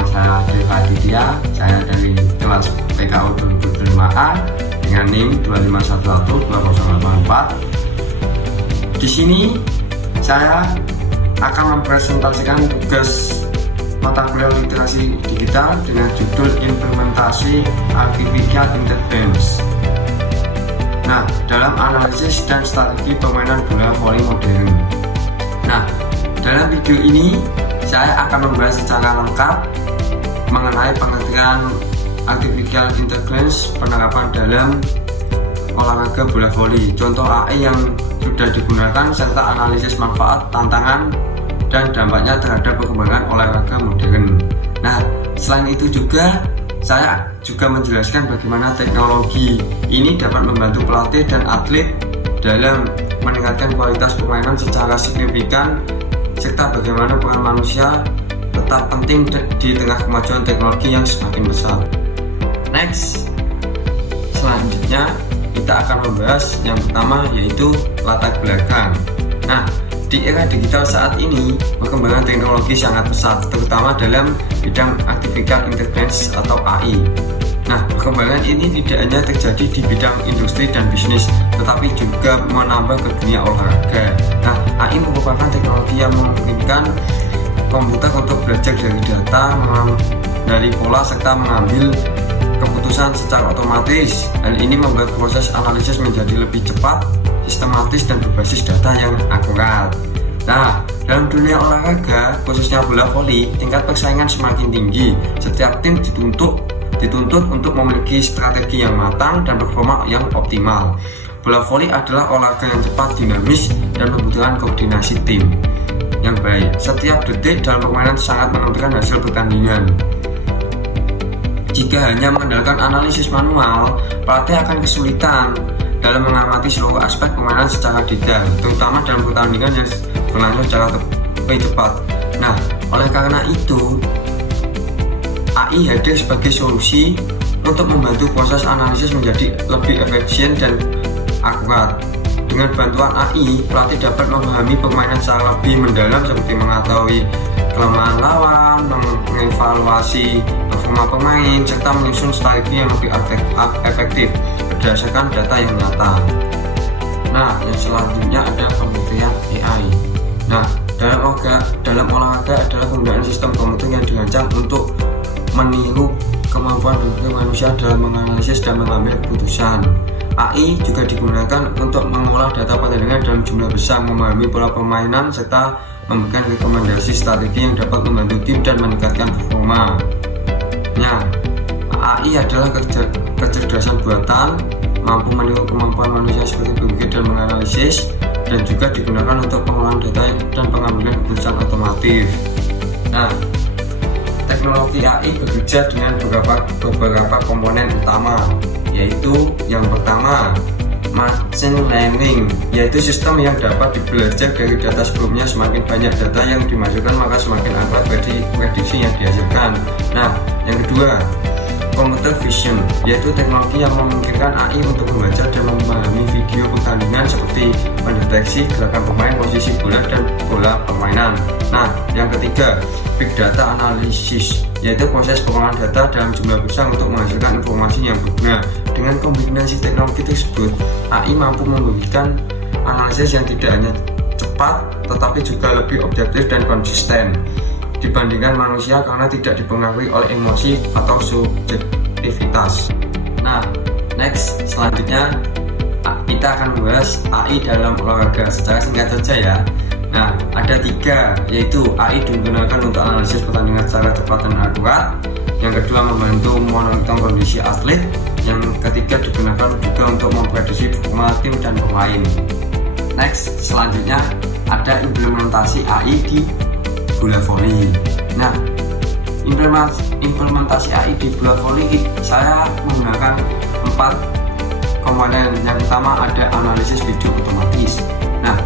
Nama saya Deva Aditya, saya dari kelas PKU 2005A dengan NIM 2511284. Di sini saya akan mempresentasikan tugas mata kuliah literasi digital dengan judul implementasi artificial intelligence. Nah, dalam analisis dan strategi permainan bola voli modern. Nah, dalam video ini saya akan membahas secara lengkap mengenai pengertian artificial intelligence, penerapan dalam olahraga bola voli, contoh AI yang sudah digunakan, serta analisis manfaat, tantangan, dan dampaknya terhadap perkembangan olahraga modern. Nah, selain itu juga saya menjelaskan bagaimana teknologi ini dapat membantu pelatih dan atlet dalam meningkatkan kualitas permainan secara signifikan, serta bagaimana peran manusia tetap penting di tengah kemajuan teknologi yang semakin besar. Next, selanjutnya kita akan membahas yang pertama, yaitu latar belakang. Nah, di era digital saat ini, perkembangan teknologi sangat pesat, terutama dalam bidang artificial intelligence atau AI. Nah, perkembangan ini tidak hanya terjadi di bidang industri dan bisnis, tetapi juga menambah ke dunia olahraga. Nah, AI merupakan teknologi yang memungkinkan komputer untuk belajar dari data, dari pola, serta mengambil keputusan secara otomatis. Hal ini membuat proses analisis menjadi lebih cepat, sistematis, dan berbasis data yang akurat. Nah, dalam dunia olahraga, khususnya bola voli, tingkat persaingan semakin tinggi. Setiap tim dituntut untuk memiliki strategi yang matang dan performa yang optimal. Bola voli adalah olahraga yang cepat, dinamis, dan membutuhkan koordinasi tim yang baik. Setiap detik dalam permainan sangat menentukan hasil pertandingan. Jika hanya mengandalkan analisis manual, pelatih akan kesulitan dalam mengamati seluruh aspek permainan secara detail, terutama dalam pertandingan yang berlangsung secara cepat. Nah, oleh karena itu, AI hadir sebagai solusi untuk membantu proses analisis menjadi lebih efisien dan akurat. Dengan bantuan AI, pelatih dapat memahami permainan secara lebih mendalam, seperti mengetahui kelemahan lawan, mengevaluasi performa pemain, serta menyusun strategi yang lebih efektif berdasarkan data yang nyata. Nah, yang selanjutnya ada pengertian AI. Nah, dalam olahraga adalah penggunaan sistem komputer yang dirancang untuk meniru kemampuan berpikir manusia dalam menganalisis dan mengambil keputusan. AI juga digunakan untuk mengolah data pertandingan dalam jumlah besar, memahami pola permainan, serta memberikan rekomendasi strategi yang dapat membantu tim dan meningkatkan performa. Nah, AI adalah kecerdasan buatan, mampu meniru kemampuan manusia seperti berpikir dan menganalisis, dan juga digunakan untuk pengolahan data dan pengambilan keputusan otomatis. Nah, teknologi AI bekerja dengan beberapa komponen utama, yaitu yang pertama, machine learning, yaitu sistem yang dapat belajar dari data sebelumnya. Semakin banyak data yang dimasukkan, maka semakin akurat prediksi yang dihasilkan. Nah, yang kedua, computer vision, yaitu teknologi yang memungkinkan AI untuk membaca dan memahami video pertandingan seperti mendeteksi gerakan pemain, posisi bola, dan pola permainan. Nah, yang ketiga, big data analysis, yaitu proses pengolahan data dalam jumlah besar untuk menghasilkan informasi yang berguna. Dengan kombinasi teknologi tersebut, AI mampu memberikan analisis yang tidak hanya cepat, tetapi juga lebih objektif dan konsisten dibandingkan manusia karena tidak dipengaruhi oleh emosi atau subjektivitas. Nah, next, selanjutnya kita akan membahas AI dalam olahraga secara singkat saja ya. Nah, ada 3, yaitu AI digunakan untuk analisis pertandingan secara cepat dan akurat. Yang kedua, membantu memonitor kondisi atlet. Yang ketiga, digunakan juga untuk memprediksi performa tim dan pemain. Next, selanjutnya ada implementasi AI di bola voli. Nah, implementasi AI di bola voli saya menggunakan 4 komponen. Yang pertama ada analisis video otomatis. Nah,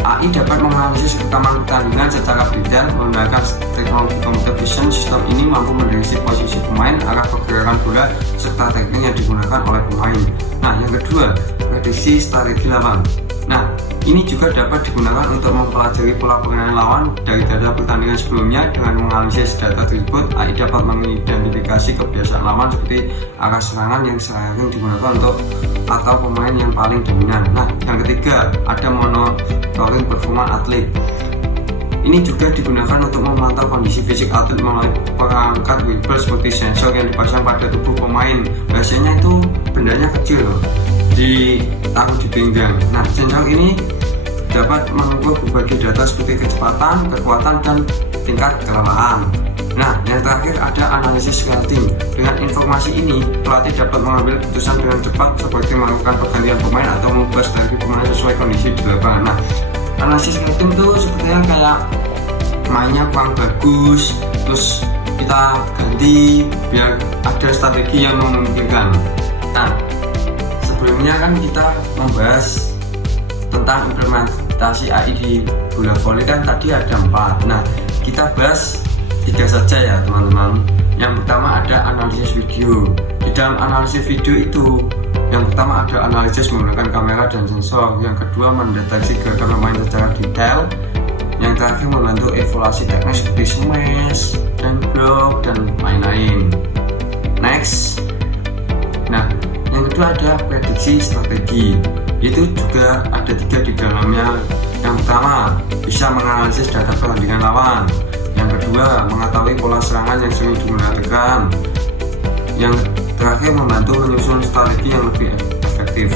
AI dapat menganalisis rekaman pertandingan secara detail menggunakan teknologi computer vision. Sistem ini mampu mendeteksi posisi pemain, arah pergerakan bola, serta teknik yang digunakan oleh pemain. Nah, yang kedua, prediksi strategi lawan. Nah, ini juga dapat digunakan untuk mempelajari pola permainan lawan dari data pertandingan sebelumnya. Dengan menganalisis data tersebut, AI dapat mengidentifikasi kebiasaan lawan seperti arah serangan yang sering digunakan untuk atau pemain yang paling dominan. Nah, yang ketiga ada monitoring performa atlet. Ini juga digunakan untuk memantau kondisi fisik atlet melalui perangkat wearable seperti sensor yang dipasang pada tubuh pemain. Biasanya itu bendanya kecil loh, ditaruh di pinggang. Nah, sensor ini dapat mengukur berbagai data seperti kecepatan, kekuatan, dan tingkat kelelahan. Nah, yang terakhir ada analisis scouting. Dengan informasi ini, pelatih dapat mengambil keputusan dengan cepat seperti melakukan pergantian pemain atau mengubah strategi pemain sesuai kondisi di lapangan. Nah, analisis scouting itu sepertinya kayak mainnya kurang bagus, terus kita ganti biar ada strategi yang memungkinkan. Nah, sebelumnya kan kita membahas tentang implementasi AI di bola voli kan tadi ada 4. Nah, kita bahas 3 saja ya teman-teman. Yang pertama ada analisis video. Di dalam analisis video itu, yang pertama ada analisis menggunakan kamera dan sensor. Yang kedua mendeteksi gerakan pemain secara detail. Yang terakhir membantu evaluasi teknis seperti smash dan block dan lain-lain. Next. Nah, yang kedua ada prediksi strategi. Itu juga ada 3 di dalamnya. Yang pertama bisa menganalisis data pertandingan lawan. Yang kedua mengetahui pola serangan yang sering digunakan. Yang terakhir membantu menyusun strategi yang lebih efektif.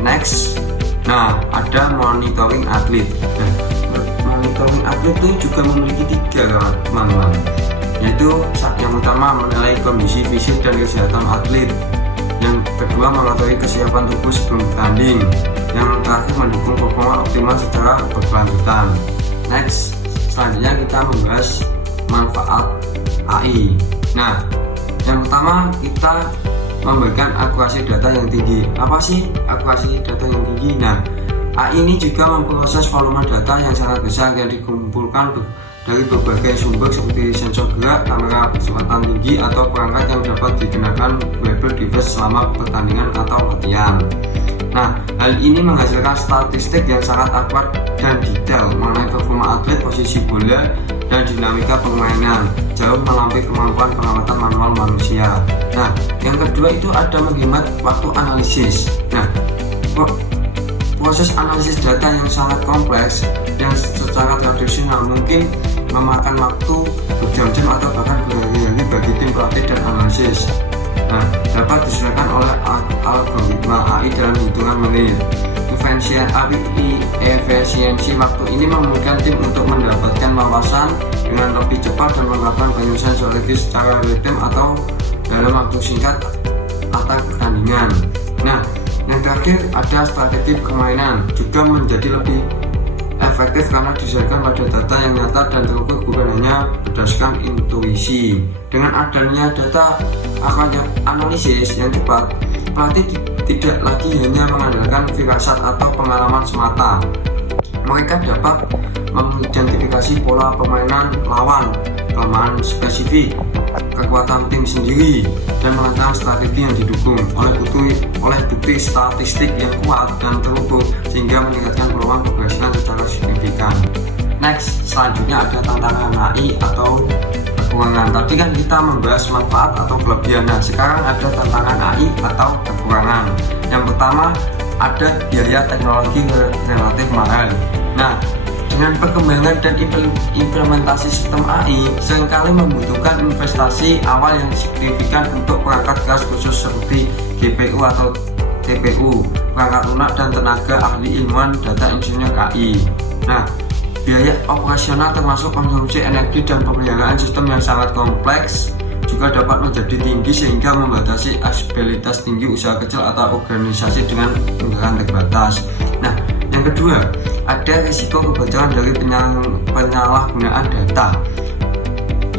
Next. Nah, ada monitoring atlet. Nah, monitoring atlet itu juga memiliki 3 teman-teman, yaitu yang pertama menilai kondisi fisik dan kesehatan atlet. Yang kedua mengetahui kesiapan tubuh sebelum bertanding. Yang terakhir mendukung performa optimal secara berkelanjutan. Next, selanjutnya kita membahas manfaat AI. Nah, yang pertama kita memberikan akurasi data yang tinggi. Apa sih akurasi data yang tinggi? Nah, AI ini juga memproses volume data yang sangat besar yang dikumpulkan dari berbagai sumber seperti sensor gerak, kamera kecepatan tinggi, atau perangkat yang dapat digunakan wearable device selama pertandingan atau latihan. Nah, hal ini menghasilkan statistik yang sangat akurat dan detail mengenai performa atlet, posisi bola, dan dinamika permainan, jauh melampaui kemampuan pengamatan manual manusia. Nah, yang kedua itu ada menghemat waktu analisis. Nah, proses analisis data yang sangat kompleks yang secara tradisional mungkin memakan waktu berjam-jam atau bahkan berhari-hari bagi tim pelatih dan analisis. Nah, dapat diselesaikan oleh algoritma AI dalam hitungan menit. Efisiensi waktu ini memungkinkan tim untuk mendapatkan wawasan dengan lebih cepat dan melakukan penyelesaian strategi secara real-time atau dalam waktu singkat atas pertandingan. Nah, yang terakhir ada strategi permainan juga menjadi lebih efektif karena didasarkan pada data yang nyata dan terukur, bukan hanya berdasarkan intuisi. Dengan adanya data analisis yang cepat, pelatih tidak lagi hanya mengandalkan firasat atau pengalaman semata. Mereka dapat mengidentifikasi pola permainan lawan, kelemahan spesifik, kekuatan tim sendiri, dan merancang strategi yang didukung oleh bukti statistik yang kuat dan terukur sehingga meningkatkan peluang keberhasilan secara signifikan. Next, selanjutnya ada tantangan AI atau kekurangan. Tadi kan kita membahas manfaat atau kelebihan. Nah, sekarang ada tantangan AI atau kekurangan. Yang pertama ada biaya teknologi relatif mahal. Nah, dengan perkembangan dan implementasi sistem AI seringkali membutuhkan investasi awal yang signifikan untuk perangkat keras khusus seperti GPU atau TPU, perangkat lunak, dan tenaga ahli ilmuwan data insinyur AI. Nah, biaya operasional termasuk konsumsi energi dan pemeliharaan sistem yang sangat kompleks juga dapat menjadi tinggi sehingga membatasi aksesibilitas tinggi usaha kecil atau organisasi dengan anggaran terbatas. Nah, yang kedua, ada risiko kebocoran dari penyalahgunaan data.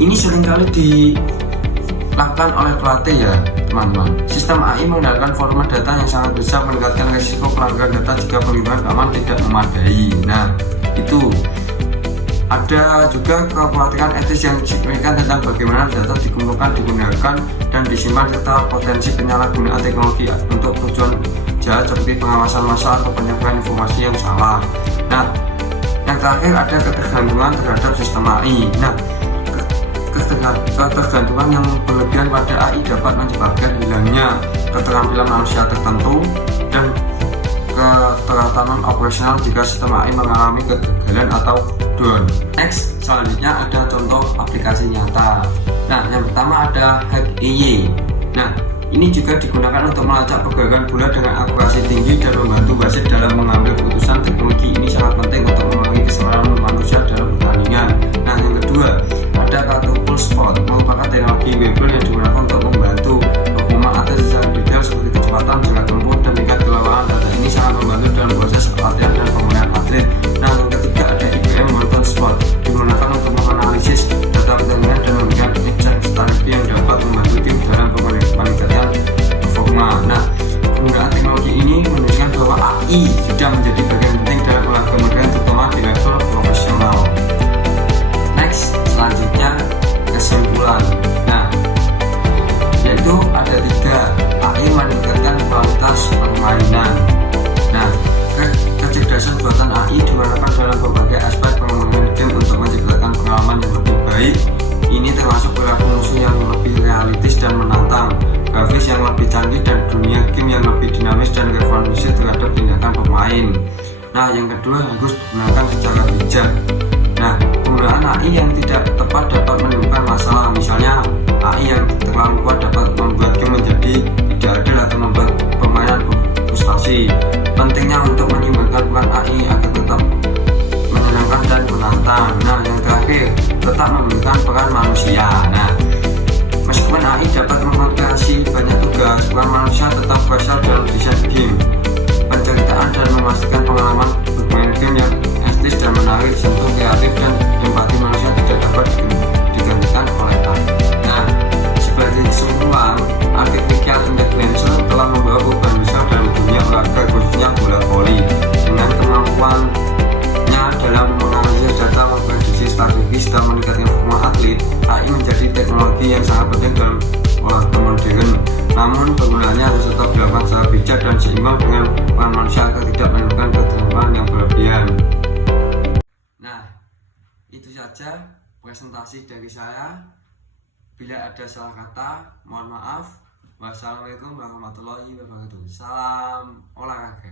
Ini seringkali dilakukan oleh pelatih ya teman-teman. Sistem AI mengandalkan volume data yang sangat besar, meningkatkan risiko pelanggaran data jika perlindungan keamanan tidak memadai. Nah, itu ada juga kekhawatiran etis yang signifikan tentang bagaimana data dikumpulkan, digunakan, dan disimpan serta potensi penyalahgunaan teknologi untuk tujuan jahat seperti pengawasan massal atau penyebaran informasi yang salah. Nah, yang terakhir ada ketergantungan terhadap sistem AI. Nah, ketergantungan yang berlebihan pada AI dapat menyebabkan hilangnya keterampilan manusia tertentu dan keterlambatan operasional jika sistem AI mengalami kegagalan atau down. Next, selanjutnya ada contoh aplikasi nyata. Nah, yang pertama ada HackEye. Nah, ini juga digunakan untuk melacak pergerakan bola dengan akurasi tinggi dan membantu wasit dalam mengambil keputusan. Teknologi ini sangat penting untuk mengurangi kesalahan manusia dalam pertandingan. Nah, yang kedua ada kartu pulse spot, merupakan teknologi wearable yang digunakan untuk membantu pengumuman atlet secara detail seperti kecepatan, jarak tempuh, dan tingkat kelawakan. Data ini sangat membantu dalam proses latihan dan pemulihan atlet. Nah, yang ketiga ada IBM Mountain Spot, digunakan untuk menganalisis data pertandingan dan memberikan insight strategi yang dapat membantu tim dalam peningkatan performa. Nah, penggunaan teknologi ini menunjukkan bahwa AI sudah menjadi bagian penting dalam olahraga modern, terutama di level profesional. Next, selanjutnya kesimpulan. Nah, yaitu ada 3. AI meningkatkan kualitas permainan. Nah, kecerdasan buatan AI digunakan dalam berbagai aspek pengembangan game untuk menciptakan pengalaman yang lebih baik. Ini termasuk perilaku musuh yang lebih realistis dan menantang, grafis yang lebih canggih, dan dunia game yang lebih dinamis dan responsif terhadap tindakan pemain. Nah, yang kedua harus digunakan secara bijak. Nah, penggunaan AI yang tidak tepat dapat menimbulkan masalah. Misalnya, AI yang terlalu kuat dapat membuat game menjadi tidak adil atau membuat permainan frustasi. Pentingnya untuk menyeimbangkan peran AI agar tetap menyenangkan dan menantang. Nah, yang terakhir, tetap memberikan peran manusia. Nah, meskipun AI dapat mengatasi banyak tugas, peran manusia tetap krusial dalam desain game, penceritaan, dan memastikan pengalaman bermain game yang estetis dan menarik, sentuh kreatif, dan empati manusia tidak dapat digantikan oleh AI. Nah, sebagai kesimpulan, artificial intelligence telah membawa perubahan besar dalam dunia olahraga, khususnya bola voli. Dengan kemampuannya dalam menganalisis data, memprediksi strategis, dan meningkatkan performa atlet, AI menjadi teknologi yang sangat penting dalam olahraga modern. Namun, penggunaannya harus tetap dilakukan secara bijak dan seimbang dengan peran manusia agar tidak menimbulkan ketergantungan yang berlebihan. Nah, itu saja presentasi dari saya. Bila ada salah kata, mohon maaf. Wassalamualaikum warahmatullahi wabarakatuh. Salam olahraga.